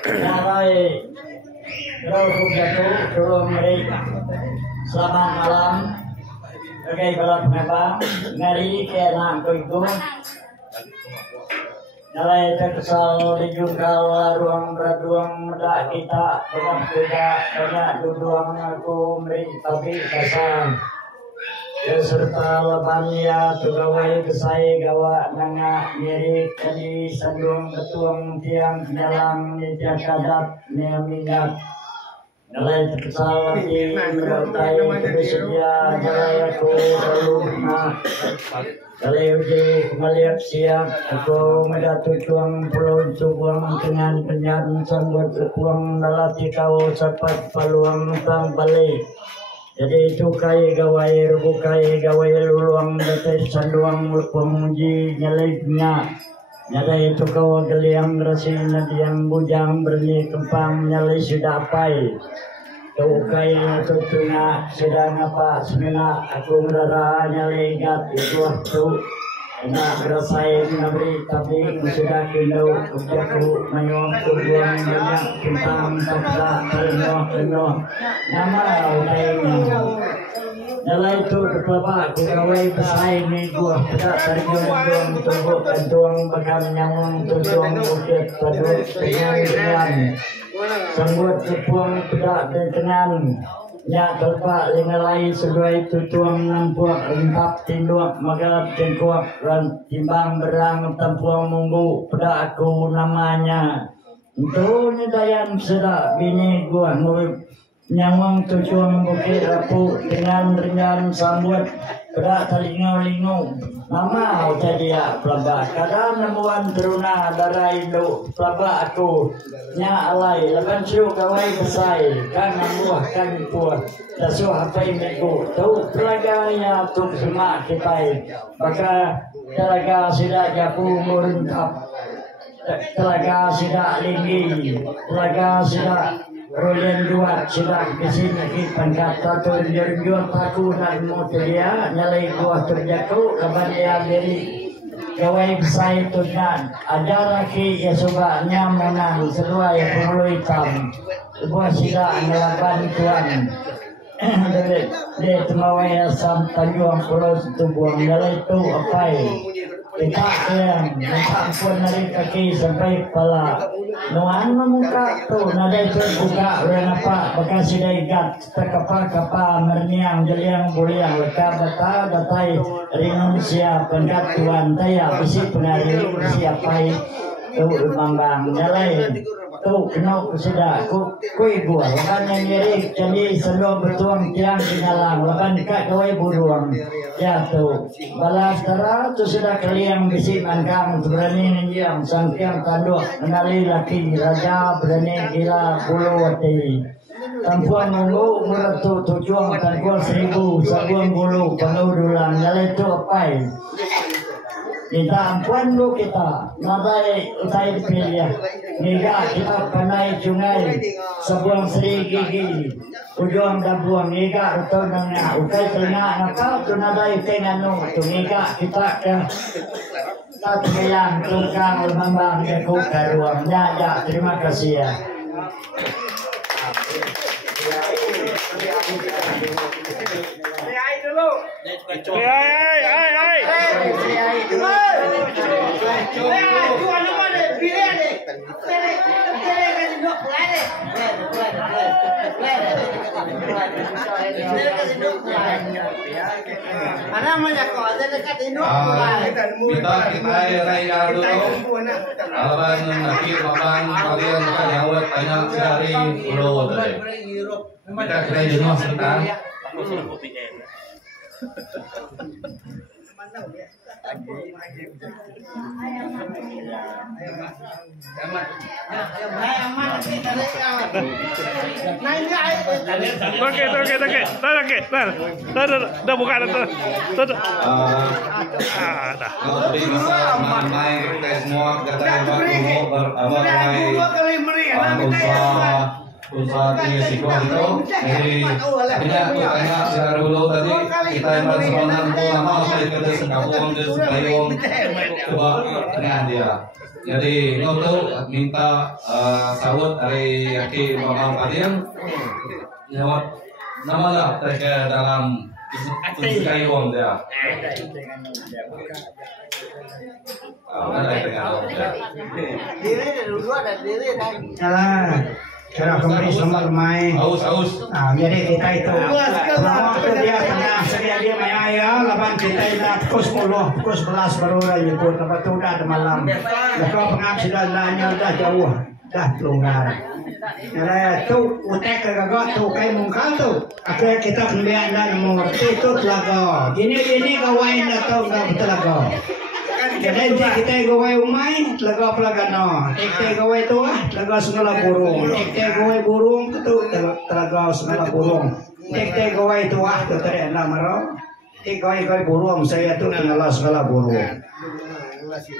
Narai Rohu Jatuh Turun Meri. Selamat malam. Oke, kalau pengabang ngari ke enam kuiku. Nalai terkesal di jungkal ruang berduang muda kita dengan tidak banyak duduang aku meri tapi kasar. Serta lebannya tugawai kesai gawa nanga nyeri kali sandung ketuang tiang dalam nitya kadat minyak. Nalai terkesal di merotai bersedia nalai aku berlumah. Nalai uji melihat siap aku medatu tuang pulau subuang dengan penyan sambut uang nalati kau cepat peluang tang balik. Jadi itu kai gawai rubukai gawai luang detes sanduang pemuji nyalipnya. Nyata itu kau geliang rasi nadiang bujang berni kempang nyali sudah pai. Kau kai itu tuna sedang apa semena aku merara nyali ingat itu waktu. Enak rasai menabri tapi sudah kino ujaku mayong tubuang banyak kempang taksa penuh nama udainya. Nalai itu kebapak kugawai pesai ni gua tidak terjuang tubuh tuang bakal nyamung tuang bukit paduk dengan sambut kepuang tidak dengan nya terpak lengalai sesuai tutuang nampuak rentap tinduak maka tengkuak dan timbang berang tempuang munggu pada aku namanya itu nyedayan sedak bini gua ngurip nyawang tujuan bukit rapuh dengan ringan sambut pada telinga-lingu nama dia pelabak kadang nemuan teruna darah Indo pelabak aku nya alai leban siu kawai besai kan namuah kan kuat dasuh apa imiku tu pelaganya tuk semak kita maka telaga sidak japu murintap telaga sidak linggi telaga sidak Rolen dua sudah kesini lagi pangkat satu jujur aku nak mau dia nyalai buah terjatuh lepas dia dari gawai besar itu kan ada lagi ya sebabnya menang seluar yang perlu hitam buah sida ngelaban tuan dia temawai asam tanjuang pulau itu buang nyalai itu apa kita yang pun dari kaki sampai kepala nuan memuka tu nada itu buka oleh apa bekas sudah ikat terkapa-kapa merniang jeliang buliang leka bata datai ringan siap pengkat tuan taya bisi penari siapai tu bambang nyalai tu kena sudah kui gua lakan yang nyeri jadi sebelum bertuang tiang dinalang lakan dekat kawai buruang ya tu balas tara tu sudah kalian bisi mangkang berani ninjang sangkiang tanduk menali laki raja berani gila bulu hati tampuan munggu muratu tujuan tangkuan 1000 sabuang bulu penuh dulang nyalai tu apa kita ampuan lu kita nadai utai pilih niga kita panai sungai sebuang seri gigi ujung dabuang niga atau nanya utai tengah nakal tu nadai tenganu tu niga kita ke tatkelang tungkang lembang deku karuangnya ya terima kasih ya. Kita raya dulu. Alaban nanti makan kalian nyawet banyak dari pulau tadi. Kita kira jenuh sebentar. Dah buka dah. Lebih bisa mengenai tes semua kata usaha risiko itu jadi banyak tanya secara dulu tadi kita yang sebenarnya lama sudah kita sekampung dan sekayong coba dengan dia Jadi ngoto minta sawut dari Aki Mamang Padian nyawat nama lah mereka dalam kayuang dia. Ada dengan dia. Diri dulu ada diri kan. Yalah, cara kembali sama rumai. Aus. Nah, jadi kita itu selama itu dia tengah sedia dia main ayah, lapan kita itu pukul 10, pukul 11 baru lah nyebut, lepas itu udah ada malam. Lepas pengap sudah nanya udah jauh, dah longgar. Jadi tu utek kagak tu kayak muka tu. Akhirnya kita kembali dan mengerti itu telaga. Gini kawan dah tahu dah telaga. Jadi kita gawai umai, telaga pelagano. Kita gawai tu telaga segala burung. Kita gawai burung tu telaga segala burung. Kita gawai tu tu tadi enam orang. Kita gawai burung saya tu telaga segala burung.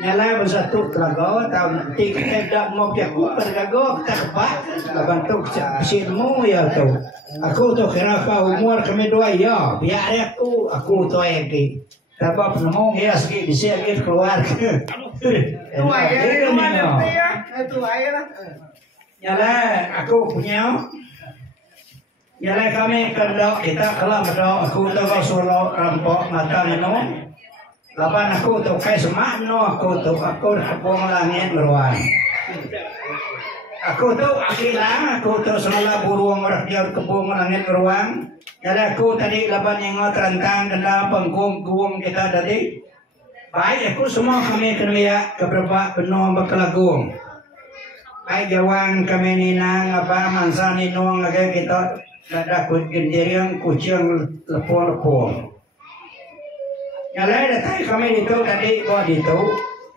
Nyala bersatu telaga tahun kita dah mau jago berjago kita kebat bantu sinmu ya tu. Aku tu kira kau umur kami dua ya biar aku tu lagi. Sebab nemu ya sikit bisa lagi keluar. Tu air lah. Nyala aku punya. Nyala kami kendok kita kalau kendok aku tu kau solo rampok mata minum. Lapan aku tu kai semak no aku kebong langit beruang. Aku tu akilah aku tu semula burung rakyat kebong langit beruang. Jadi aku tadi lapan ingat rantang kena penggung kita tadi. Baik aku semua kami kena keberapa penuh bakalagung. Baik jawang kami ninang apa mansa ninong agak kita ada kucing lepon. Yang lain datang kami itu tadi buat itu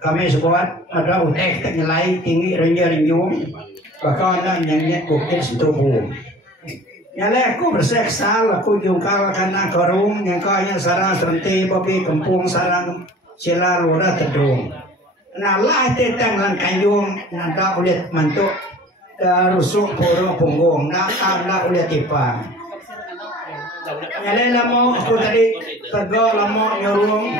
kami sebuat ada utek nyelai tinggi renjung bahkan ada nyanyi bukit setubuh. Yang lain aku berseksal aku jungkal karena karung yang kaya sarang serenti babi kempung sarang sila lura tedung. Nah lah tetang lan kayung nanda ulit mantuk rusuk poro punggung nak ulit tipang. Nyalai lama aku tadi tegak lama nyurung.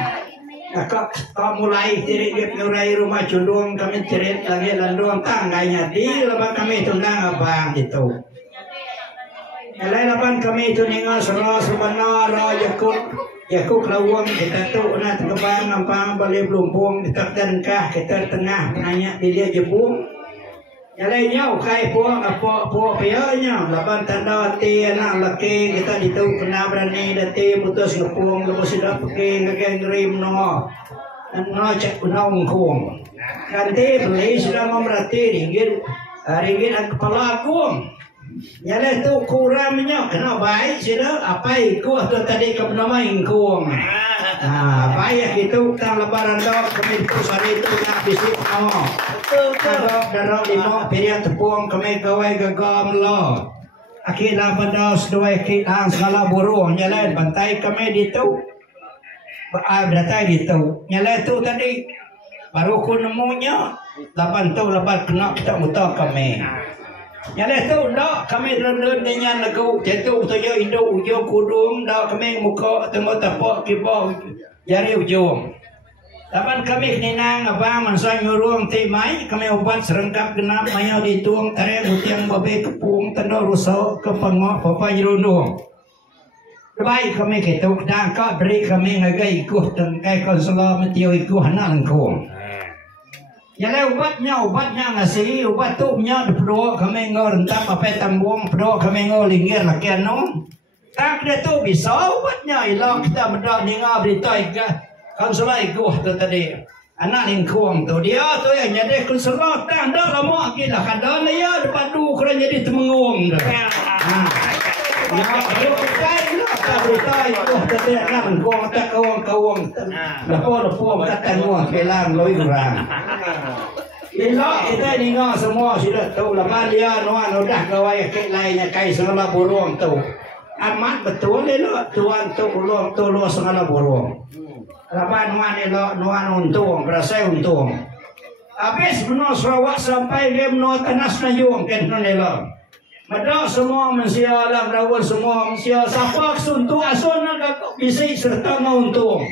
Kau mulai tirik nyurai rumah cundung kami tirik lagi landung tangganya di lepas kami tunang abang itu. Nyalai lapan kami itu ningal serah sebenar yakuk lawang kita tu nak kebang ampang balik belumpung kita tengah kita tengah nanya dia jebung. Nyalai nyau kai puang apa pianya lapan tanda ti anak laki kita ditu kena berani dati putus ngepung lepas sudah pergi ngering no cek punau kung kanti beli sudah memerhati ringgit kepala kung. Nyalai tu kuramnya kena baik sudah apa ikut tu tadi ke penamain kung. Baik itu tang lebaran dok kami itu sari itu nak bisik no. Darok lima periak tepung kami gawai gagam lo. Akilah pada sedua akilah segala burung nyalai bantai kami ditu. Berdatai ditu. Nyalai tu tadi baru ku nemunya. Lapan tu lepas kena kita muta kami. Nyalai tu dak kami rendun dengan lagu jatuh toyo induk ujung kudung dak kami muka tengok tapak kibau jari ujung. Lapan kami ninang abang mansa nyurung timai kami ubat serengkap genap mayau dituang tarik utiang babe kepung tanda rusak ke pengok papa nyerundung. Baik kami ketuk dangka beri kami ngagai ikuh tengkai konsulah metio ikuh anak lengkung. Nyalai ubatnya ngasih ubat tu nya depro kami ngor rentak apa tambung pro kami ngor linggir lakian no. Tak dia tu bisa ubatnya ilang kita mendak dengar berita konsulah ikuh tu tadi. Anak lingkung tu dia tu yang jadi konsulah tak ada lama lagi lah kada ya depan tu kena jadi temengung dah. Ya tu kai lah tak berita ikuh tadi anak lingkung tak kawang. Lepo kata ngong kelang loi kurang. Bila kita dengar semua sudah tahu lepas dia nuan udah gawai kek lainnya kai segala burung tu. Amat betul dia tuan tu ulung tu lu segala burung. Lepas nuan dia nuan untung berasa untung. Habis menua Sarawak sampai dia menua Tanas Najung kan dia. Madak semua manusia alam rawon semua manusia siapa suntuk asun nak bisik serta mau untung.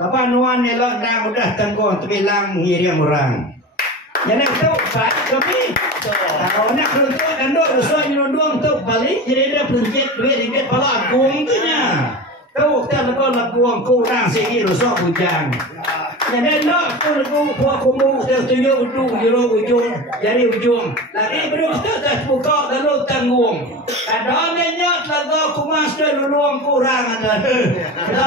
Lepas nuan dia dah udah tanggung terbilang ngiriang orang. Jadi itu baik kami. Kalau nak kerja dan dok sesuai nyodong tu balik jadi dia pencet duit ringgit pala agung tu nya. Tahu kita lepas lakuang kurang segi rusak bujang. Jadi nak aku buat kumu saya tunjuk ujung jadi ujung. Lagi belum kita buka lalu tanggung. Ada nyat lagu kumas dan luang kurang ada.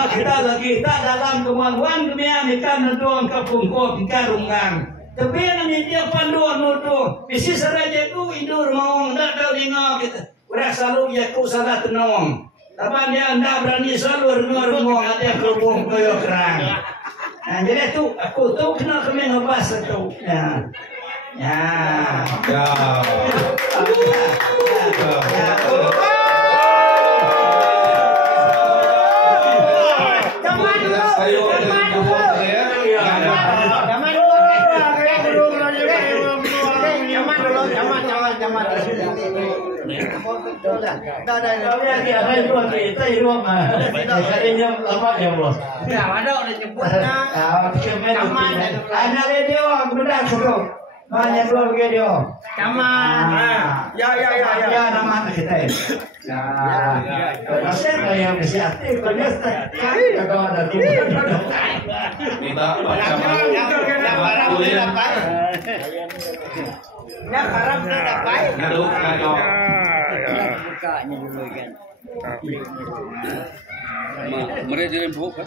Kita lagi tak dalam kemampuan kemian ikan doang kapung kau kita rungang. Tapi yang dia panduan nuduh, bisi seraja ku idur ngomong tak tahu dengar kita. Udah selalu ya ku salah tenong. Tapi dia anda berani selalu ngomong ada kerubung koyo kerang. Nah jadi tu aku tu kena kami ngebahas tu. Ya. Ya. Banyak dua video. Caman. Ya nama kita. Saya yang inisiatif ternyata ada di Minta macam kuliah. Nak harap nak dapat. Ngaduk ngajok. Bukanya dulu kan. Mereka jadi buka.